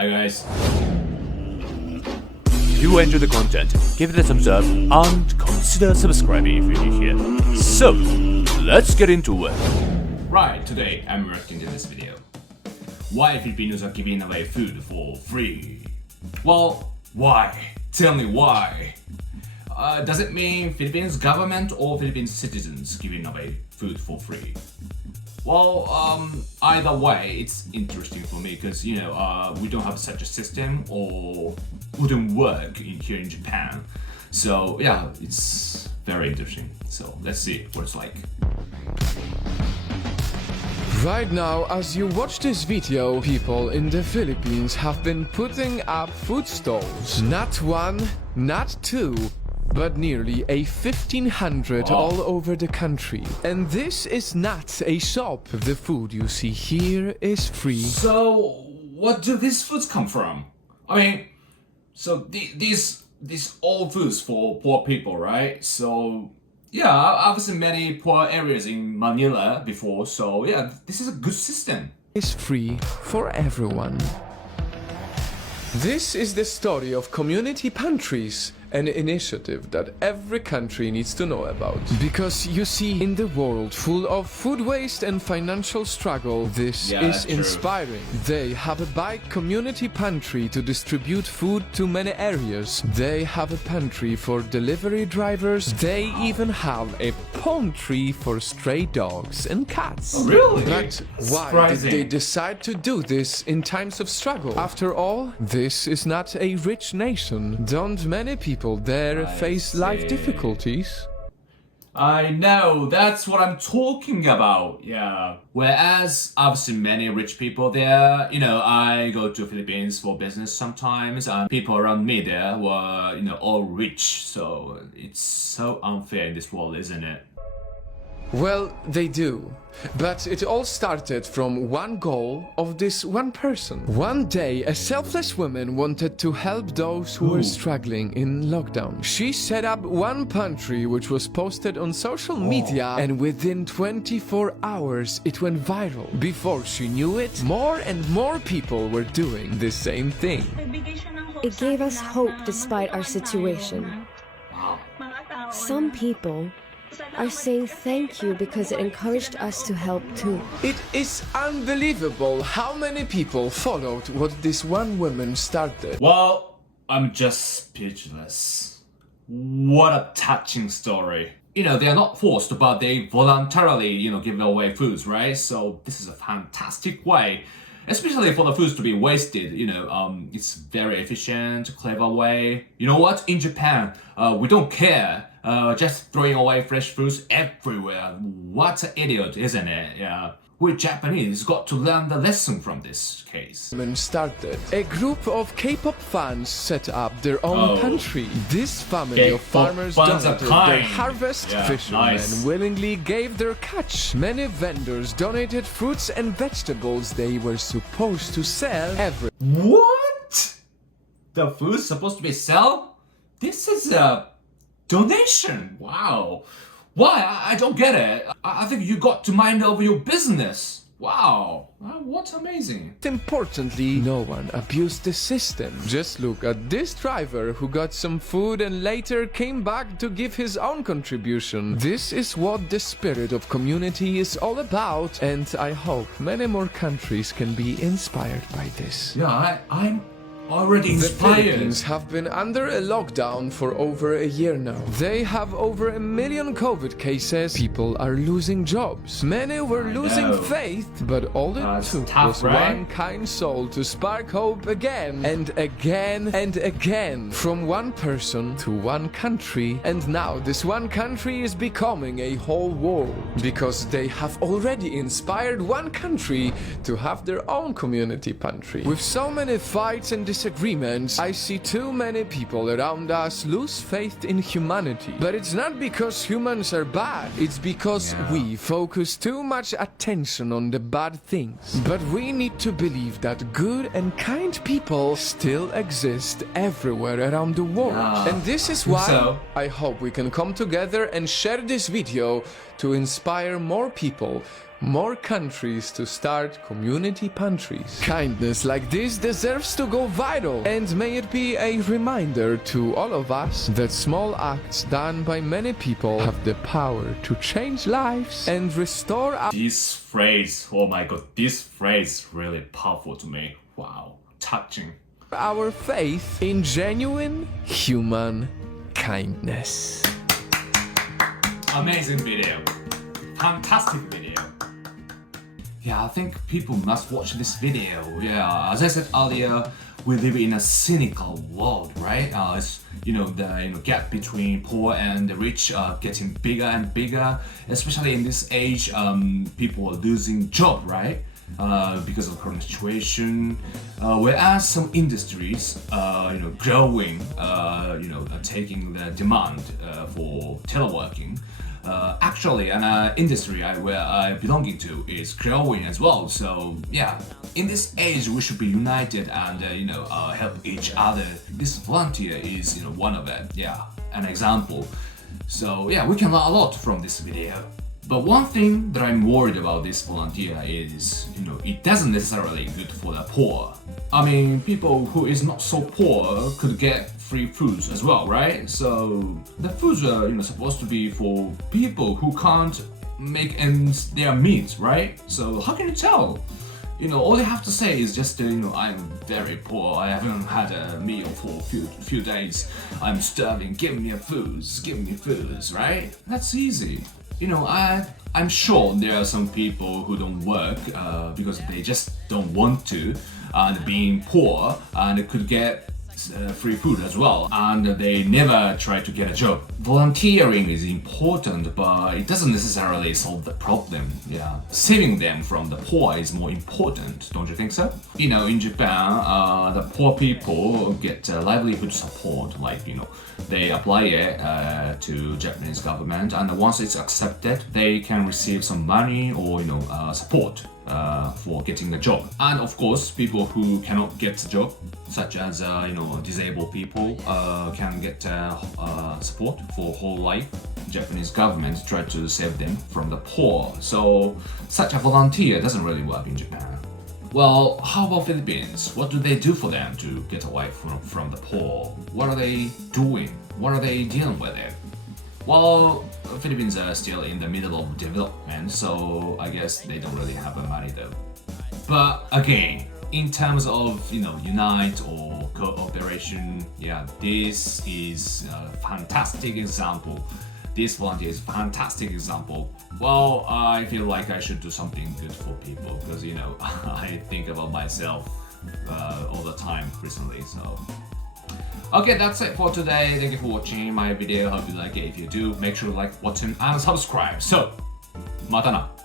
Hi guys. If you enjoy the content, give it a thumbs up and consider subscribing if you're new here. So, let's get into it. Right, today I'm reacting to this video. Why Filipinos are giving away food for free? Well, why? Tell me why. Does it mean Philippines government or Philippines citizens giving away food for free? Well, either way, it's interesting for me because, we don't have such a system or wouldn't work here in Japan. So, yeah, it's very interesting. So, let's see what it's like. Right now, as you watch this video, people in the Philippines have been putting up food stalls. Not one, not two, but nearly 1,500 all over the country. And this is not a shop. The food you see here is free. So, what do these foods come from? I mean, so these all foods for poor people, right? So, yeah, I've seen many poor areas in Manila before, so yeah, this is a good system. It's free for everyone. This is the story of community pantries, an initiative that every country needs to know about. Because you see, in the world full of food waste and financial struggle, this is inspiring. They have a bike community pantry to distribute food to many areas. They have a pantry for delivery drivers. They even have a pantry for stray dogs and cats. Oh, really? But why did they decide to do this in times of struggle? After all, this is not a rich nation. Don't many people there face life difficulties? I know, that's what I'm talking about, yeah. Whereas I've seen many rich people there, I go to Philippines for business sometimes, and people around me there were, all rich, so it's so unfair in this world, isn't it? Well, they do. But it all started from one goal of this one person. One day, a selfless woman wanted to help those who were struggling in lockdown. She set up one pantry which was posted on social media, and within 24 hours it went viral. Before she knew it, more and more people were doing the same thing. It gave us hope despite our situation. Some people are saying thank you because it encouraged us to help too. It is unbelievable how many people followed what this one woman started. Well, I'm just speechless. What a touching story. They are not forced, but they voluntarily, give away foods, right? So this is a fantastic way, especially for the foods to be wasted. It's very efficient, clever way. You know what? In Japan, we don't care. Just throwing away fresh foods everywhere. What an idiot, isn't it? Yeah. We Japanese got to learn the lesson from this case. Started. A group of K-pop fans set up their own pantry. This family of farmers donated their harvest. Fishermen willingly gave their catch. Many vendors donated fruits and vegetables they were supposed to sell every. What? The food's supposed to be sold? This is a donation. Wow. Why? I don't get it. I think you got to mind over your business. Wow. What's amazing. Importantly, no one abused the system. Just look at this driver who got some food and later came back to give his own contribution. This is what the spirit of community is all about, and I hope many more countries can be inspired by this. Yeah, I'm already inspired. The Philippines have been under a lockdown for over a year now. They have over 1 million COVID cases. People are losing jobs. Many were losing faith, but all it took was one kind soul to spark hope again and again and again. From one person to one country, and now this one country is becoming a whole world. Because they have already inspired one country to have their own community pantry. With so many fights and disagreements, I see too many people around us lose faith in humanity. But it's not because humans are bad, it's because we focus too much attention on the bad things. But we need to believe that good and kind people still exist everywhere around the world. And this is why I hope we can come together and share this video to inspire more people more countries to start community pantries. Kindness like this deserves to go viral, and may it be a reminder to all of us that small acts done by many people have the power to change lives and restore our... This phrase, oh my god, this phrase really powerful to me. Wow, touching. Our faith in genuine human kindness. Amazing video. Fantastic video. Yeah, I think people must watch this video. Yeah, as I said earlier, we live in a cynical world, right? It's, the gap between poor and the rich getting bigger and bigger. Especially in this age, people are losing job, right? Because of the current situation, whereas some industries, growing, taking the demand for teleworking. Actually, an industry where I belonging to is growing as well. So yeah, in this age, we should be united and help each other. This volunteer is one of it. Yeah, an example. So yeah, we can learn a lot from this video. But one thing that I'm worried about this volunteer is, it doesn't necessarily good for the poor. I mean, people who is not so poor could get free foods as well, right? So the foods are, supposed to be for people who can't make ends their means, right? So how can you tell? All they have to say is just, I'm very poor. I haven't had a meal for a few days. I'm starving. Give me foods, right? That's easy. I'm sure there are some people who don't work because they just don't want to, and being poor and could get free food as well, and they never try to get a job. Volunteering is important, but it doesn't necessarily solve the problem. Yeah, saving them from the poor is more important, don't you think so? In Japan, the poor people get livelihood support, like they apply it to Japanese government, and once it's accepted, they can receive some money or support for getting a job. And of course, people who cannot get a job, such as disabled people, can get support for whole life. Japanese government try to save them from the poor. So such a volunteer doesn't really work in Japan. Well, how about Philippines? What do they do for them to get away from the poor? What are they doing? What are they dealing with it? Well, Philippines are still in the middle of development, so I guess they don't really have the money though. But again, in terms of unite or cooperation, yeah, this is a fantastic example. This volunteer is a fantastic example. Well, I feel like I should do something good for people because I think about myself all the time recently. So okay, that's it for today. Thank you for watching my video. Hope you like it. If you do, make sure to like, button and subscribe. So, またな。